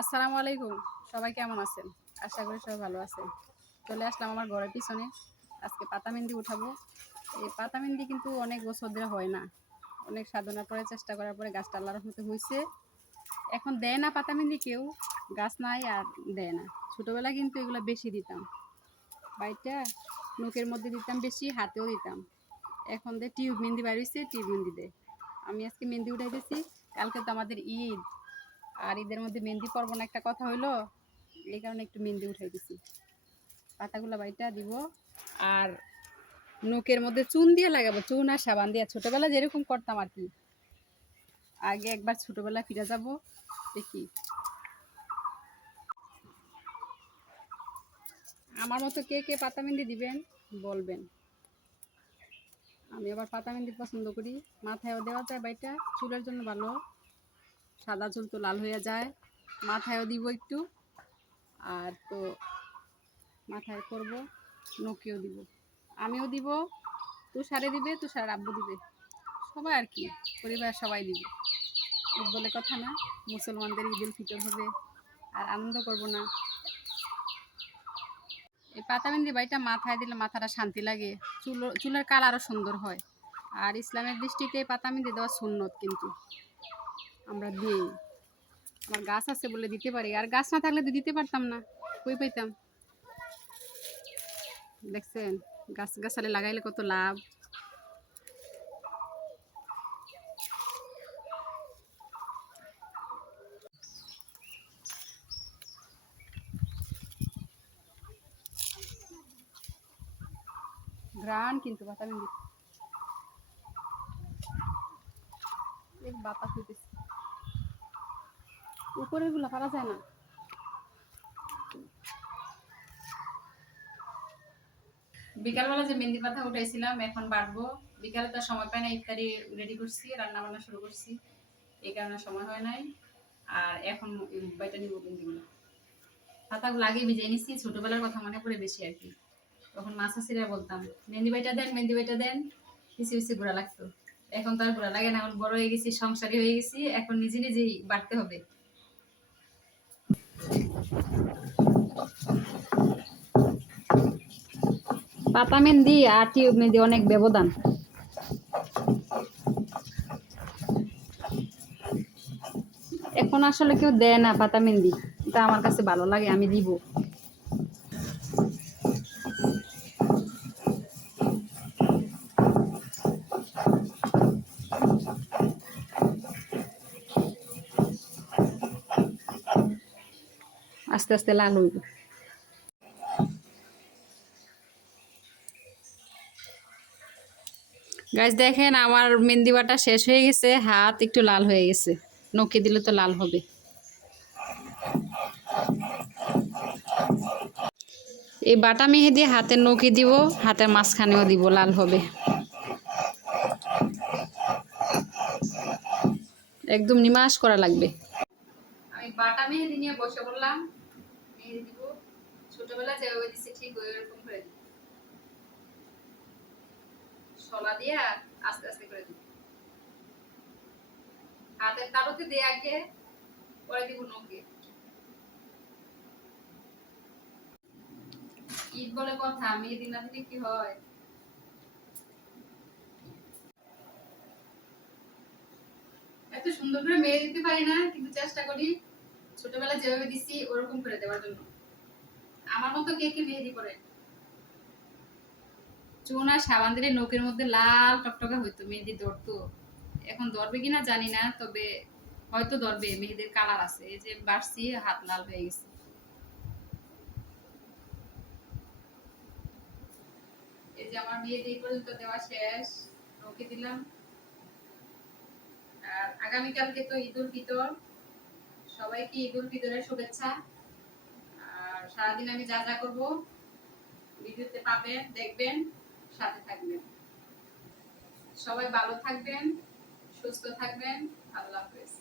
আসসালামু আলাইকুম। সবাই কেমন আছেন? আশা করি সবাই ভালো আছেন। চলে আসলাম আমার ঘরের পিছনে। আজকে পাতা মেহেন্দি উঠাবো। এই পাতা মেহেন্দি কিন্তু অনেক বছর ধরে হয় না। অনেক সাধনা করে চেষ্টা করার পরে গাছটা আল্লাহর মতো হয়েছে এখন দেয় না পাতা মেহেন্দি কেউ, গাছ নাই আর দেয় না। ছোটোবেলা কিন্তু এগুলো বেশি দিতাম। বাড়িটা নখের মধ্যে দিতাম বেশি, হাতেও দিতাম। এখন দে টিউব মেহেন্দি বাড়িয়েছে টিউব মেহেন্দি দেয় আমি আজকে মেহেন্দি উঠাই দিয়েছি কালকে তো আমাদের ঈদ। আর ঈদের মধ্যে মেহেন্দি পরব না, একটা কথা হইল, এই কারণে একটু মেহেন্দি উঠাই দিছি। পাতাগুলো বাড়িটা দিব, আর নখের মধ্যে চুন দিয়ে লাগাবো, চুন আর সাবান দিয়ে। ছোটোবেলা যেরকম করতাম আর কি। আগে একবার ছোটোবেলা ফিরে যাব, দেখি। আমার মতো কে কে পাতা মেহেন্দি দিবেন, বলবেন। আমি আবার পাতা মেহেন্দি পছন্দ করি, মাথায়ও দেওয়া যায় বাড়িটা চুলের জন্য ভালো। সাদা চুল তো লাল হয়ে যায়। মাথায়ও দিব একটু। আর তো মাথায় করব, নখেও দিব। আমিও দিব, তুষারে দিবে, তুষার আব্বু দিবে। সবাই আর কি, পরিবার সবাই দিবে। ঈদ বলে কথা না, মুসলমানদের ঈদ উল ফিতর হবে, আর আনন্দ করব না। এই পাতাবিন্দি বাড়িটা মাথায় দিলে মাথাটা শান্তি লাগে। চুল চুলের কালারও সুন্দর হয়। আর ইসলামের দৃষ্টিতে পাতামিন্দি দেওয়া সুন্নত কিন্তু। আমরা দিই। আমার গাছ আছে বলে দিতে পারি, আর গাছ না থাকলে তো দিতে পারতাম না, কই পাইতাম? দেখছেন, গাছ গাছালে লাগাইলে কত লাভ। গ্রান কিন্তু বাতামিন্দি বাতাস হইতেছে। উপরেরগুলা পারা যায় না। বিকালবেলা যে মেহেন্দি পাতা উঠাইছিলাম, এখন বাড়বো। বিকালে তো সময় পাই না, ইফতারি রেডি করছি রান্না বান্না শুরু করছি। এই কারণে সময় হয় নাই। আর এখন বাইটা নিব মেহেন্দিগুলো। পাতাগুলো আগে ভিজিয়ে নিছি, ছোটবেলার কথা মনে পড়ে বেশি আর কি। তখন মাছাছিরা বলতাম, মেহেন্দি বাইটা দেন, মেহেন্দি বাইটা দেন। কিছু কিছু ঘোরা লাগতো। এখন তো আর ঘোরা লাগে না, এখন বড় হয়ে গেছি, সংসারী হয়ে গেছি, এখন নিজে নিজেই বাড়তে হবে। পাতা মেহেন্দি আর টিউব মেহেন্দি অনেক ব্যবধান। এখন আসলে কেউ দেয় না পাতা মেহেন্দি। এটা আমার কাছে ভালো লাগে, আমি দিব। আস্তে আস্তে লাল হইব। গাছ দেখেন আমার মেহেন্দি বাটা শেষ হয়ে গেছে, হাত একটু লাল হয়ে গেছে। নখে দিলে তো লাল হবে। এই বাটা মেহেদি হাতের নখে দিব, হাতের মাঝখানেও দিব, লাল হবে। একদম নিমাস করা লাগবে। আমি বাটা মেহেদি নিয়ে বসে দিব ছোটবেলা যেভাবে দিচ্ছি ঠিক ওই রকম করে দিব। শলা দিয়া আস্তে আস্তে করে দিব। হাতের তালুতে দিয়ে আগে, পরে দিব নখে। ঈদ বলে কথা, মেহেদি না দিলে কি হয়? এত সুন্দর করে মেয়ে দিতে পারি না, কিন্তু চেষ্টা করি ছোটবেলা যেভাবে দিছি, ওরকম করে দেওয়ার জন্য। আমার মতো কে কে মেহেদি করে চুন আর সাবান দিলে নখের মধ্যে লাল টকটকা হইতো, মেহেদি ধরতো। এখন ধরবে কিনা জানি না, তবে হয়তো ধরবে, মেহেদির কালার আছে। এই যে বাড়ছি, হাত লাল হয়ে গেছে। এই যে আমার মেহেদি পর্যন্ত দেওয়া শেষ নখে দিলাম। আর আগামীকালকে তো ঈদ উল ফিতর। সবাইকে ঈদ উল ফিতরের শুভেচ্ছা। সারাদিন আমি যা যা করব, ভিডিওতে পাবেন, দেখবেন, সাথে থাকবেন। সবাই ভালো থাকবেন, সুস্থ থাকবেন, আল্লাহ হাফেজ।